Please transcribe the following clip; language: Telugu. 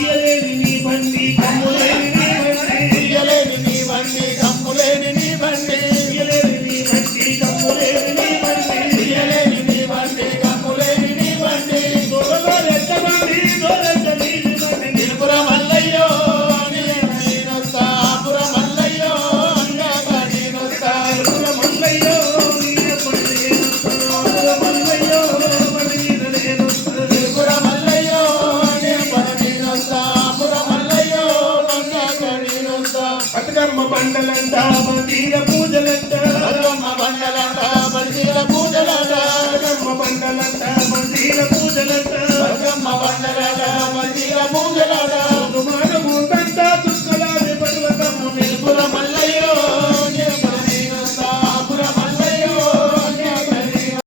ఇయ్యలేని నీ బండి కమ్ములేని నీ బండి ఇయ్యలేని నీ బండి కమ్ములేని నీ బండి ఇయ్యలేని నీ బండి కమ్ములేని నీ బండి ఇయ్యలేని నీ బండి కమ్ములేని నీ బండి దొరలెట్ట బండి దొరలెట్ట నీది బండి నిలుపుర మల్లయ్యో నేనొస్తా పుర మల్లయ్యో అందాక నేనొస్తా నిలుపుర మల్లయ్యో నీయ బండి నేనొస్తా మల్లయ్యో బండి మీద నేనొస్తా నిలుపుర మల్లయ్యో నేనొస్తా పుర మల్లయ్యో అందాక నేనొస్తా బతుకమ్మ బండలంట బందీల పూజలంట బతుకమ్మ బండలంట బందీల పూజలంట బతుకమ్మ బండలంట బందీల పూజలంట బతుకమ్మ బండలంట బందీల పూజలంట